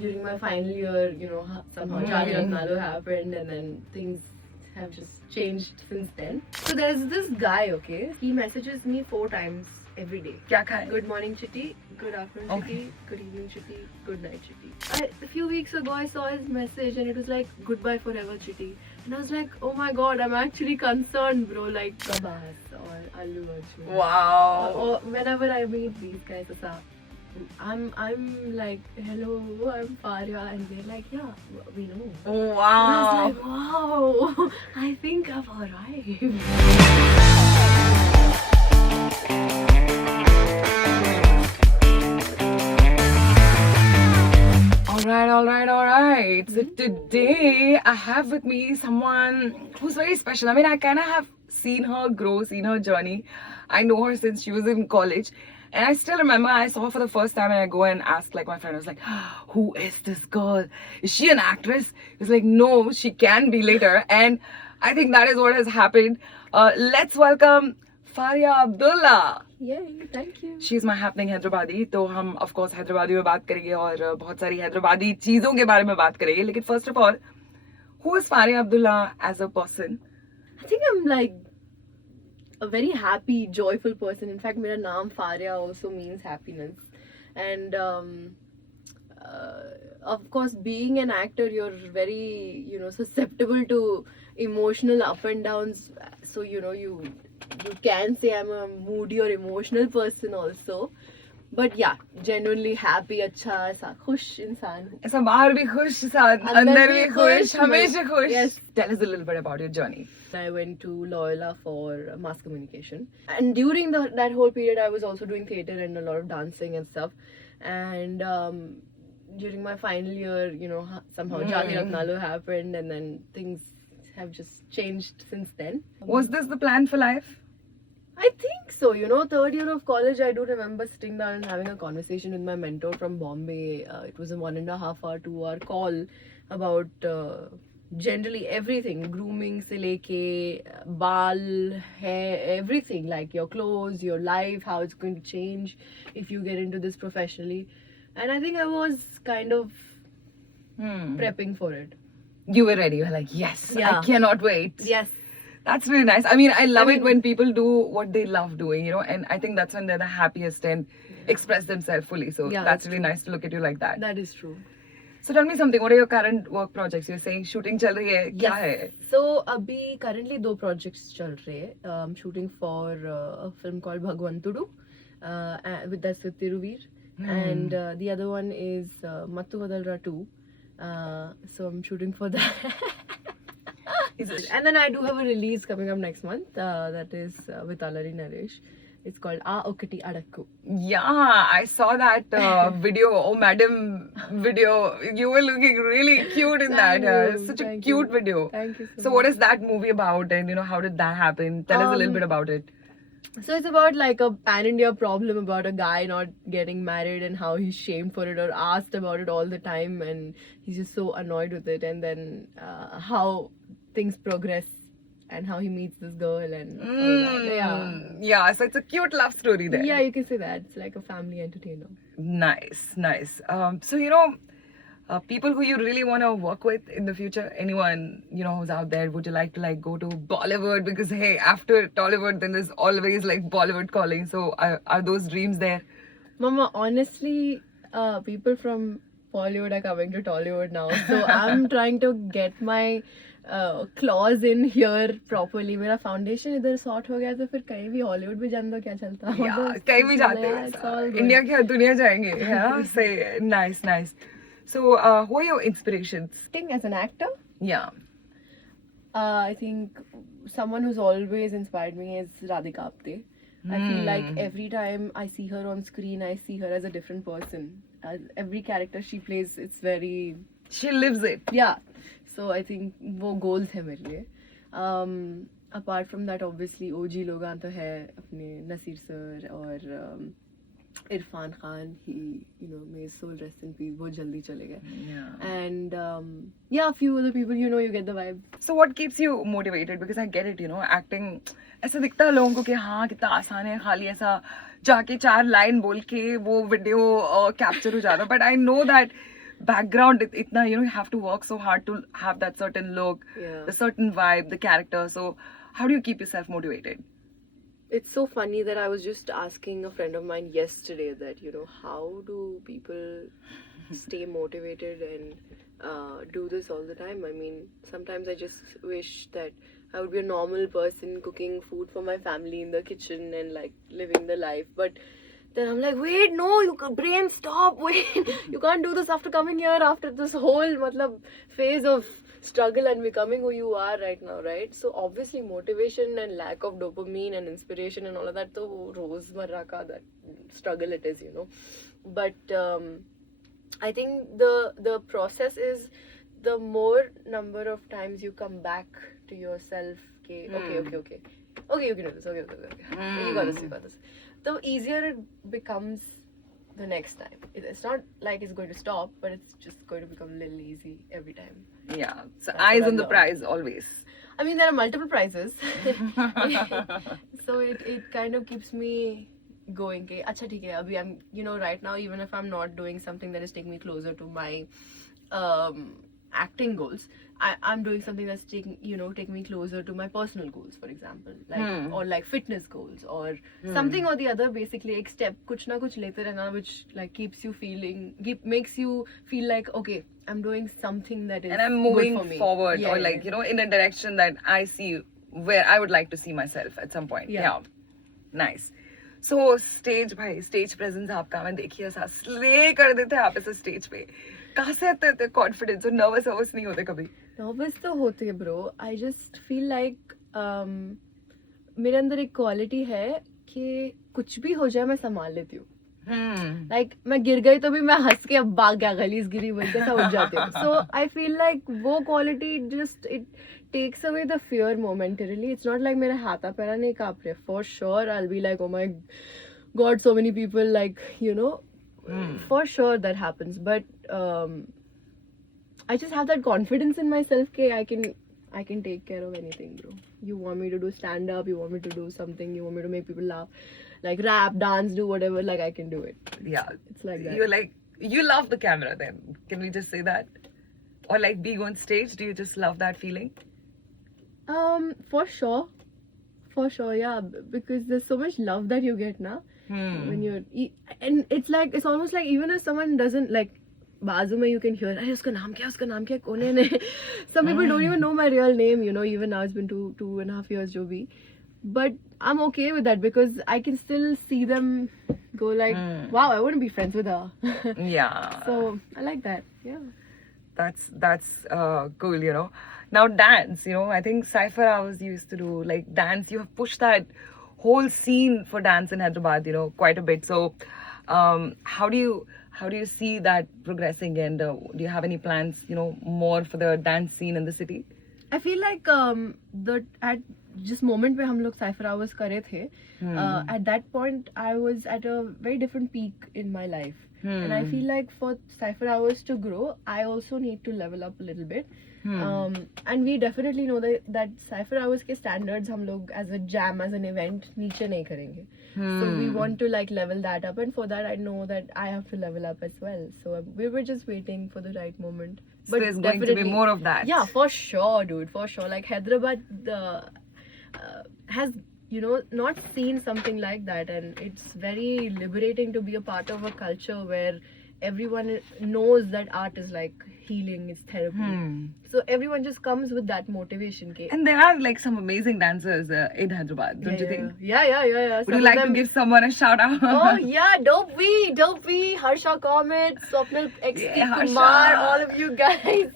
during my final year, somehow Charlie Ragnalo happened, and then things have just changed since then. So there's this guy, okay? He messages me 4 times every day. क्या खाए? Good morning, Chitty. Good afternoon, Okay. Chitty. Good evening, Chitty. Good night, Chitty. A few weeks ago, I saw his message, and it was like, goodbye forever, Chitty. And I was like, oh my god, I'm actually concerned, bro. Like, Prabhas or Allu Arjun. Wow. Or whenever I meet these guys, I'm like, hello, I'm Faria, and they're like, yeah, we know. Wow. And I was like, wow, I think I've arrived. Alright. So today I have with me someone who's very special. I mean, I kind of have seen her grow, seen her journey. I know her since she was in college. And I still remember I saw her for the first time and I go and ask like my friend, I was like, who is this girl? Is she an actress? He was like, no, she can be later. And I think that is what has happened. Let's welcome Faria Abdullah. Yay, thank you. She is my happening Hyderabadi. तो हम of course Hyderabadi में बात करेंगे और बहुत सारी हैदराबादी चीजों के बारे में बात करेंगे. लेकिन first of all, who is Faria Abdullah as a person? I think I'm like a very happy, joyful person. In fact, my name Faria also means happiness. And of course, being an actor, you're very, susceptible to emotional up and downs. So, you can say I'm a moody or emotional person also. But yeah, genuinely happy, अच्छा ऐसा खुश इंसान हूँ. ऐसा बाहर भी खुश, अंदर भी खुश, हमेशा खुश. Yes. Tell us a little bit about your journey. I went to Loyola for mass communication, and during that whole period, I was also doing theatre and a lot of dancing and stuff. And during my final year, somehow Charlie Ragnalo happened, and then things have just changed since then. Was this the plan for life? I think so. Third year of college, I do remember sitting down and having a conversation with my mentor from Bombay. It was a 1.5 hour, 2 hour call about generally everything, grooming se leke, baal, hair, everything, like your clothes, your life, how it's going to change if you get into this professionally. And I think I was kind of prepping for it. You were ready. You were like, yes, Yeah. I cannot wait. Yes. That's really nice. I mean, I love it when people do what they love doing, and I think that's when they're the happiest and express themselves fully. So Yeah, that's that's really nice to look at you like that. That is true. So tell me something. What are your current work projects? You're saying shooting चल रही है. क्या है? So अभी currently 2 projects चल रहे हैं. I'm shooting for a film called Bhagwantudu, that's with Tiruveer, and the other one is Mattu Vadalra 2. So I'm shooting for that. And then I do have a release coming up next month. That is with Alari Naresh. It's called Aa Okati Adakku. Yeah, I saw that video. Oh, madam video. You were looking really cute in that. Thank you, Such a thank cute you. video. Thank you So what is that movie about, and how did that happen? Tell us a little bit about it. So it's about like a pan-India problem about a guy not getting married and how he's shamed for it or asked about it all the time, and he's just so annoyed with it, and then how things progress and how he meets this girl and all that. Yeah, so it's a cute love story there. Yeah, you can say that. It's like a family entertainer. Nice. So people who you really want to work with in the future, anyone who's out there, would you like to go to Bollywood? Because hey, after Tollywood, then there's always Bollywood calling. So are those dreams there? Mama, honestly, people from Bollywood are coming to Tollywood now. So I'm trying to get my claws in here properly. मेरा foundation इधर sort हो गया तो फिर कहीं भी Hollywood भी जान दो क्या चलता है. Yeah, कहीं भी जाते हैं. इंडिया क्या दुनिया जाएंगे. Yeah, say nice. So who are your inspirations? I think as an actor, Yeah. I think someone who's always inspired me is Radhika Apte. I feel like every time I see her on screen, I see her as a different person. Every character she plays, it's very She lives it. yeah. So I think वो goals है मेरे लिए. Apart from that, obviously OG Logan तो है अपने Naseer sir और Irfan Khan. He, may his soul rest in peace. बहुत जल्दी चले गए. Yeah. And yeah, a few other people. You get the vibe. So what keeps you motivated? Because I get it, acting ऐसा दिखता है लोगों को कि हाँ कितना आसान है, खाली ऐसा जाके 4 लाइन बोल के वो वीडियो कैप्चर हो जाता है. But I know that background itna, you have to work so hard to have that certain look, Yeah. the certain vibe, the character. So how do you keep yourself motivated? It's so funny that I was just asking a friend of mine yesterday that, how do people stay motivated and do this all the time? I mean, sometimes I just wish that I would be a normal person cooking food for my family in the kitchen and like living the life. But then I'm like, wait, no, brain, stop, wait. You can't do this after coming here, after this whole phase of struggle and becoming who you are right now, right? So obviously motivation and lack of dopamine and inspiration and all of that, to rozmarra ka that struggle it is, But I think the process is the more number of times you come back to yourself, okay, you can do this, okay, you got this, the easier it becomes the next time. It's not like it's going to stop, but it's just going to become a little easy every time. Yeah, so That's eyes what on the I've prize always. I mean, there are multiple prizes. So it kind of keeps me going. Okay, acha, theek hai, abhi I'm, right now, even if I'm not doing something that is taking me closer to my acting goals, I'm doing something that's taking me closer to my personal goals, for example, like or like fitness goals or something or the other. Basically, एक step कुछ ना कुछ लेते रहना, which like makes you feel like, okay, I'm doing something that is And I'm good moving for me. forward, Yeah, or yeah. like, in a direction that I see where I would like to see myself at some point. Yeah. Nice. So stage presence आपका मैं देखी ऐसा slay कर देते हैं आप ऐसे stage पे. कहाँ से आते हैं confidence और nervous नहीं होते कभी? Nervous तो होते हैं bro. I just feel like मेरे अंदर एक quality है कि कुछ भी हो जाए मैं संभाल लेती हूँ. Like मैं गिर गई तो भी मैं हंस के अब भाग गया, गली गिरी बोल के उठ जाती हूँ. So I feel like वो quality it takes away the fear momentarily. It's not like मेरे हाथा पैरा नहीं काँप रहे. For sure I'll be like, oh my god, so many people, like, for sure that happens. But I just have that confidence in myself that I can take care of anything, bro. You want me to do stand up, you want me to do something, you want me to make people laugh, like rap, dance, do whatever, like I can do it. Yeah. It's like that. You're like, you love the camera then. Can we just say that? Or like being on stage, do you just love that feeling? For sure, yeah, because there's so much love that you get now when you're, and it's almost like even if someone doesn't like, बाजू में you can hear, अरे उसका नाम क्या कौन है. Some people don't even know my real name, even now it's been 2.5 years जो भी. But I'm okay with that because I can still see them go like, wow, I want to be friends with her. Yeah. So I like that. Yeah. That's cool, Now dance, I think Cypher Hours used to do like dance. You have pushed that whole scene for dance in Hyderabad, quite a bit. So how do you see that progressing, and do you have any plans, more for the dance scene in the city? I feel like at just moment where हम लोग Cypher Hours कर रहे थे, at that point I was at a very different peak in my life. And I feel like for Cypher Hours to grow, I also need to level up a little bit. And we definitely know that Cypher Hours के standards हम लोग as a jam, as an event, नीचे नहीं करेंगे. So we want to like level that up, and for that I know that I have to level up as well. So we were just waiting for the right moment. But there's going to be more of that. Yeah, for sure, dude, for sure. Like Hyderabad has, not seen something like that, and it's very liberating to be a part of a culture where everyone knows that art is like healing, it's therapy. So everyone just comes with that motivation. And there are like some amazing dancers in Hyderabad, don't you think? Yeah. Would you like to give someone a shout out? Oh yeah, Dope V, Harsha Comet, Swapnil XP Kumar, all of you guys.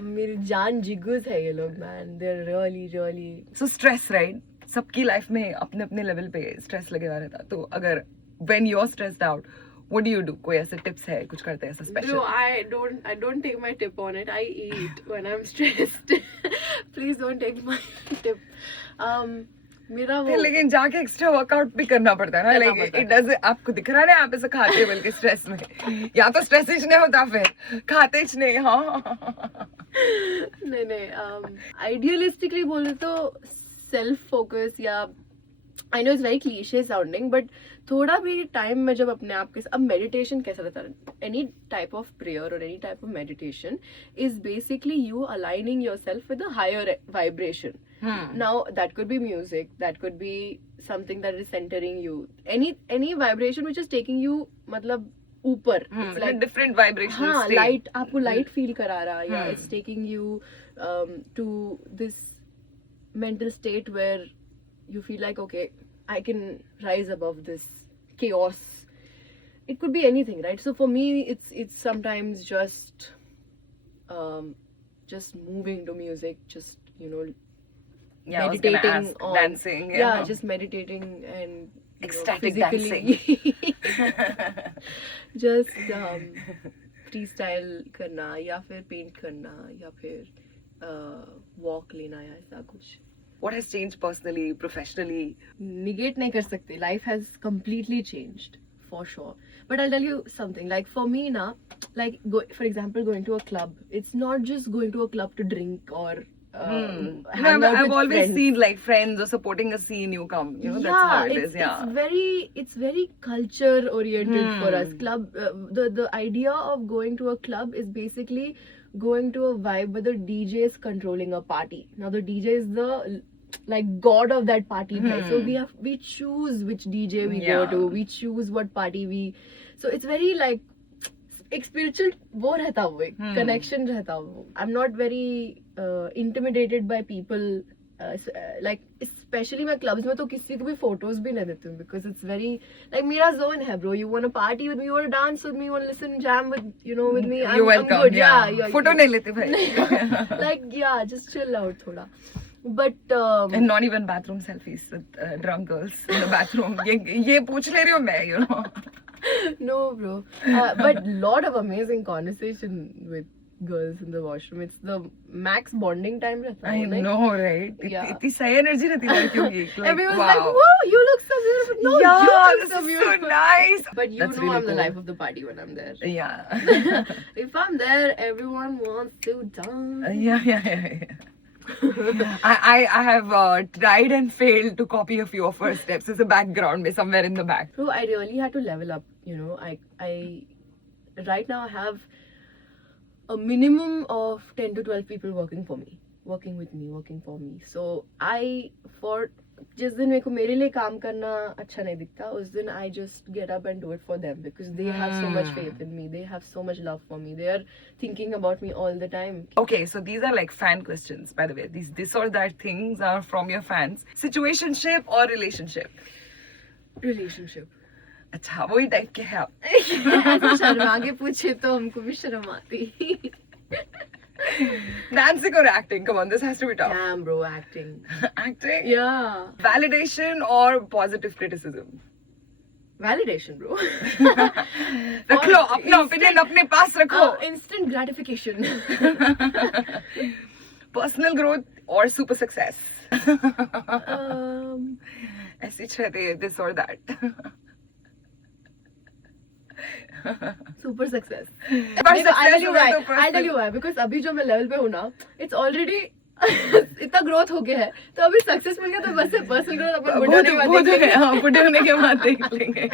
मेरी जान जिगुस है ये लोग, man. They're really. So stress, right? सबकी life में अपने level पे stress लगे हुआ रहता. तो अगर when you're stressed out, what do you do? कोई ऐसे tips है, कुछ करते हैं ऐसा special? Bro, I don't take my tip on it. I eat when I'm stressed. Please don't take my tip. मेरा वो लेकिन जाके एक्स्ट्रा वर्कआउट भी करना पड़ता है ना, लाइक इट डज, आपको दिख रहा है आप ऐसे खाते बल्कि स्ट्रेस में, या तो स्ट्रेस ही नहीं होता फिर खाते ही नहीं. हाँ नहीं आइडियलिस्टिकली बोले तो सेल्फ फोकस या I know it's very cliche sounding, but थोड़ा भी time में जब अपने आप के अब meditation कैसा रहता है? Any type of prayer or any type of meditation is basically you aligning yourself with a higher vibration. Now that could be music, that could be something that is centering you. Any vibration which is taking you मतलब ऊपर. It's like different vibrational हाँ, state. light आपको light feel करा रहा है. Yeah, it's taking you to this mental state where you feel like, okay, I can rise above this chaos. It could be anything, right? So for me, it's sometimes just moving to music, just Yeah, I was gonna meditating ask, on dancing. yeah, just meditating and Ecstatic physically just freestyle करना या फिर paint करना या फिर walk लेना या ऐसा कुछ. What has changed personally, professionally? Negate नहीं कर सकते. Life has completely changed for sure. But I'll tell you something. Like for me na, like for example, going to a club. It's not just going to a club to drink or hang out I've with always friends. seen like friends or supporting a scene you come. That's how it is. Yeah. It's very culture oriented for us. Club. The idea of going to a club is basically going to a vibe where the DJ is controlling a party. Now the DJ is the like god of that party, right? So we choose which DJ we go to. We choose what party we. So it's very like एक spiritual वो रहता वो एक connection रहता वो. I'm not very intimidated by people. Like especially मैं clubs में तो किसी को भी photos भी नहीं देती हूँ because it's very like मेरा zone है bro. You want to party with me, you want to dance with me, you want to listen jam with with me. You're welcome. I'm good. Yeah. Yeah. Photo नहीं लेते भाई. Like yeah, just chill out थोड़ा. But and not even bathroom selfies with drunk girls in the bathroom. ये पूछ ले रही हूँ मैं, No, bro. But lot of amazing conversation with girls in the washroom. It's the max bonding time. I know, right? Yeah. इतनी सही energy रहती है लड़कियों की. Like, everyone's wow. like, whoa, you look so beautiful. No, yeah, you look this so is beautiful. so nice. But you That's know really I'm the cool. life of the party when I'm there. Yeah. If I'm there, everyone wants to dance. Yeah. I have tried and failed to copy a few of her steps as a background somewhere in the back. So I really had to level up. I right now I have a minimum of 10 to 12 people working for me, working with me, working for me. So जिस दिन मेरे को मेरे लिए काम करना अच्छा नहीं दिखता उस दिन I just get up and do it for them because they have so much faith in me, they have so much love for me, they are thinking about me all the time. Okay, so these are like fan questions, by the way. These this or that things are from your fans. Situationship or relationship? Relationship. अच्छा वही type के हैं आप. ऐसे शर्मा के पूछे तो हमको भी शर्म आती. Dancing or acting? Come on, this has to be tough. Damn bro, acting. Acting? Yeah. Validation or positive criticism? Validation bro. रख लो अपना opinion अपने पास रखो. Instant gratification. Personal growth or super success? ऐसे रहते हैं this or that. Super success. I'll tell you why. Because अभी जो मैं level पे हूँ ना, it's already इतना growth हो गया है, तो अभी success मिल गया तो बस personal growth अपन बुढ़े होने के बाद देख लेंगे.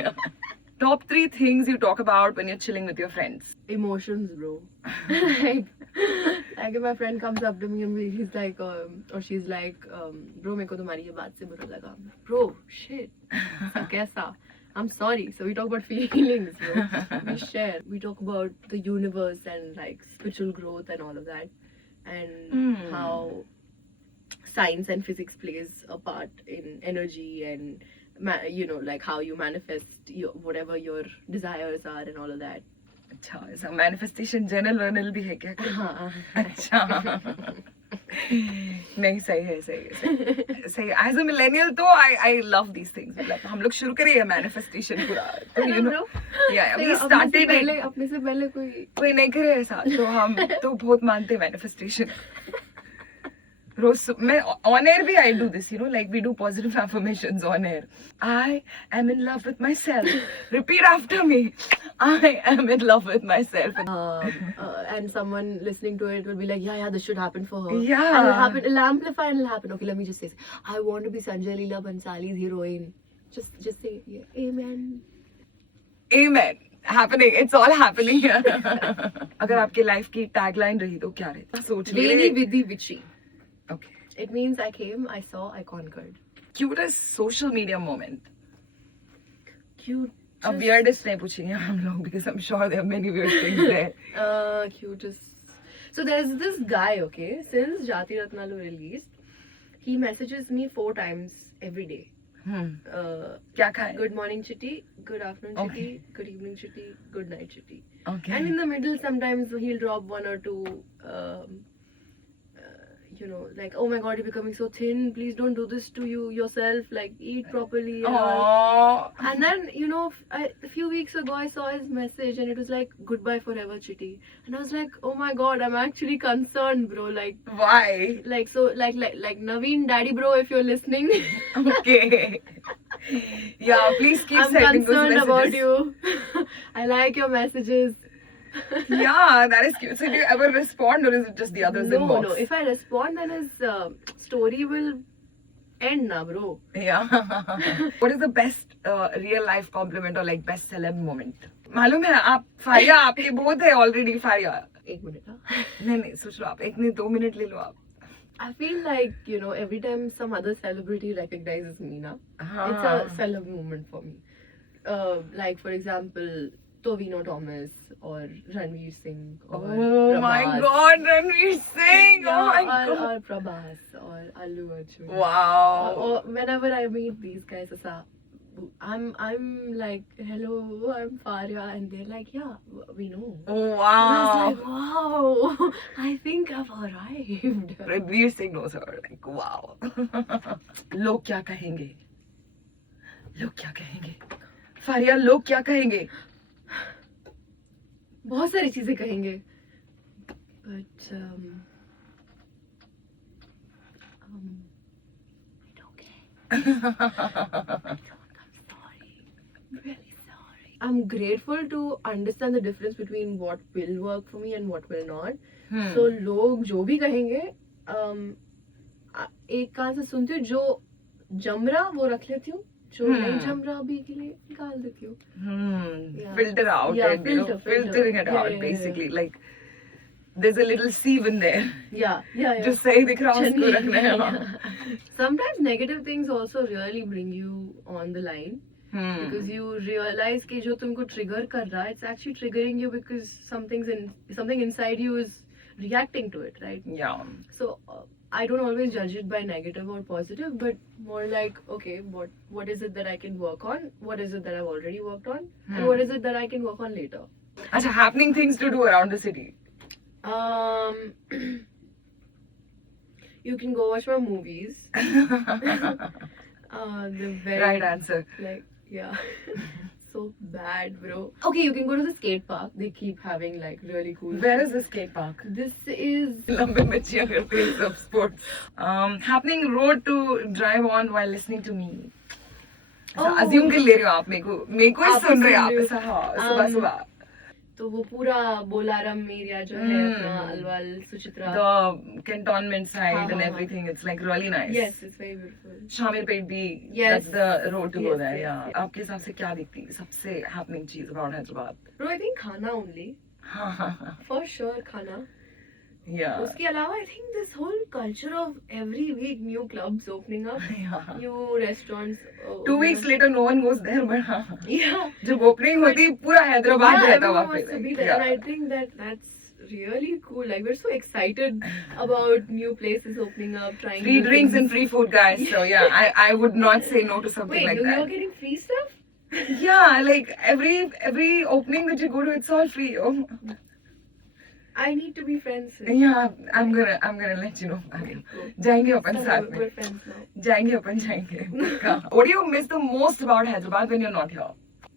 Top 3 things you talk about when you're chilling with your friends. Emotions, bro. like if my friend comes up to me and he's like, or she's like, bro, मेरे को तुम्हारी ये बात से बुरा लगा. Bro, shit. कैसा? I'm sorry. So we talk about feelings, bro. We share. We talk about the universe and like spiritual growth and all of that, and how science and physics plays a part in energy and like how you manifest whatever your desires are and all of that. अच्छा ऐसा manifestation journal भी है क्या? हाँ. अच्छा. नहीं सही है. As a millennial तो I love these things. मतलब हम लोग शुरू करें ये manifestation पूरा. तो yeah, we started it. अपने से पहले कोई नहीं करे ऐसा तो हम तो बहुत मानते manifestation. मैं on air भी I do this, you know, like we do positive affirmations on air. I am in love with myself. Repeat after me. I am in love with myself. And someone listening to it will be like, yeah, this should happen for her. Yeah. And it'll happen, it'll amplify and it'll happen. Okay, let me just say, I want to be Sanjay Leela Bhansali's heroine. Just say, yeah, amen. Amen. Happening. It's all happening here. अगर आपके life की tagline रही तो क्या रहता? सोच Veni ले. Vidhi Vici. Okay. It means I came, I saw, I conquered. Cutest social media moment. Cute. अब weirdest नहीं पूछेंगे हम लोग because I'm sure there are many weird things there. Cutest. So there's this guy, okay, since Jati Ratnalu released, he messages me 4 times every day. क्या खाए? Good morning, Chitty. Good afternoon, Chitty. Okay. Good evening, Chitty. Good night, Chitty. Okay. And in the middle, sometimes he'll drop 1 or 2, you know, like, oh my god, you're becoming so thin. Please don't do this to yourself. Like, eat properly. And all. Aww. And then, you know, a few weeks ago, I saw his message and it was like, goodbye forever, Chitty. And I was like, oh my god, I'm actually concerned, bro. Why? Like so, like Naveen, daddy, bro, if you're listening. Okay. Yeah, please keep I'm sending those concerned messages. about you. I like your messages. Yeah, that is cute. So do you ever respond or is it just the others inbox? No. If I respond, then his story will end, na, bro. Yeah. What is the best real life compliment or like best celeb moment? मालूम है आप फारिया आपके बहुत है already Faria. 1 minute, huh? नहीं सोच लो आप 1 नहीं 2 मिनट ले लो आप. I feel like, you know, every time some other celebrity recognizes me, na, हाँ. it's a celeb moment for me. Like, for example, Tovino Thomas or Ranveer Singh or Oh my Prabhas. god, Ranveer Singh! Yeah, Oh my or god! Prabhas or Allu Arjun. Wow! Or whenever I meet these guys, I'm like, hello, I'm Faria, and they're like, yeah, we know. Oh And I wow! was like, wow, I think I've arrived. Ranveer Singh knows her. Like wow. लोग क्या कहेंगे? लोग क्या कहेंगे? फारिया लोग क्या कहेंगे? बहुत सारी चीजें कहेंगे, but I don't care. I'm really sorry. I'm grateful to understand the difference between what will work for me and what will not. So लोग जो भी कहेंगे, एक कान से सुनती हूँ, जो जम रहा वो रख लेती हूँ, जो नहीं जम रहा अभी के लिए निकाल देती हूँ. Yeah. Filter out Yeah, and you know, filtering it Yeah, out yeah, basically. Like there's a little sieve in there. Yeah. जो सही दिख रहा है उसको रखना है. Yeah. Sometimes negative things also really bring you on the line. Because you realize कि जो तुमको trigger कर रहा है, it's actually triggering you because something inside you is reacting to it, right? Yeah. So I don't always judge it by negative or positive, but more like, okay, what is it that I can work on? What is it that I've already worked on? And what is it that I can work on later? अच्छा, happening things to do around the city. You can go watch my movies. The very Right answer. like, yeah. So bad, bro. Okay, you can go to the skate park. They keep having like really cool. Where is the skate park? This is लंबे बच्चियां करते हैं सब sports. Happening road to drive on while listening to me. Oh. Assume कर ले रहे हो आप मेरे को ही आप सुन रहे हो सुन आप रहे हो. ऐसा हाँ सुबह सुबह. तो वो पूरा बोलारम एरिया जो है अपना Alwal Suchitra. The cantonment side हाँ, and हाँ, everything, it's like really nice. Yes, it's very beautiful. Shamirpet भी, Yes. that's the road to go Yes, there. yes, Yeah. yes. आपके हिसाब से क्या दिखती है सबसे happening चीज about Hyderabad? Bro, I think खाना only. For sure खाना. Yeah. उसके अलावा I think this whole culture of every week new clubs opening up, Yeah. new restaurants. 2 weeks later, no one goes there, but हाँ. Yeah. जब opening होती पूरा Hyderabad Yeah, रहता everyone वहाँ wants to be पे. there, and I think that's really cool. Like we're so excited about new places opening up, trying Free new drinks things. and free food, guys. So yeah, I would not say no to something Wait, like you're that. getting free stuff? Yeah, like every opening that you go to, it's all free. Oh. I need to be friends with. Yeah, I'm gonna let you know. जाएंगे अपन So साथ में. we're friends now. जाएंगे अपन जाएंगे. पक्का. What do you miss the most about Hyderabad when you're not here?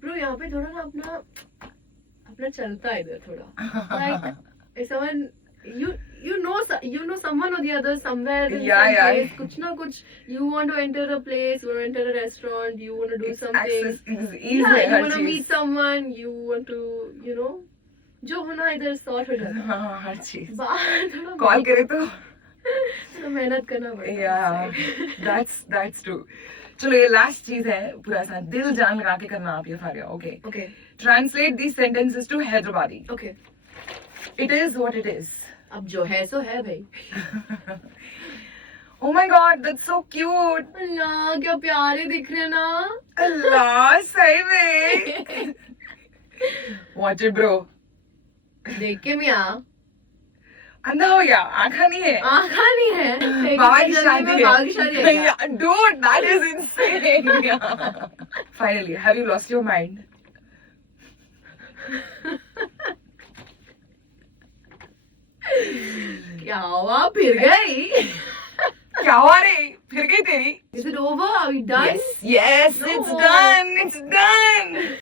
Bro, यहाँ पे थोड़ा ना अपना चलता है इधर थोड़ा. Like if someone you you know someone or the other somewhere in Yeah, some yeah. place, kuch na kuch, you want to enter a place, you want to enter a restaurant, you want to do something. Access is easy. Yeah, you her want to चीज. meet someone, you want to, you know, जो होना इधर sort हो जाता है. हाँ, हर चीज. बाहर थोड़ा कॉल करे तो थोड़ा मेहनत करना पड़ता yeah, है. that's true. चलो ये लास्ट चीज है, पूरा सा दिल जान लगा के करना आप ये सारे. Okay. Okay, Translate these sentences to Hyderabadi. okay. It is what it is. अब जो है सो है भाई. Oh my god, that's so cute. अल्लाह क्या प्यारे दिख रहे हैं ना. Allah, सही में. Watch it, bro. देख के मियाँ अंधा हो गया, आँखा नहीं है. आँखा नहीं है. बाबा की शादी है. बाबा की शादी है. Yeah, dude, that is insane. Yeah. Finally, have you lost your mind? क्या हुआ फिर गई. क्या हुआ रे? फिर गई तेरी? Is it over? Are we done? Yes, it's No. done. It's done.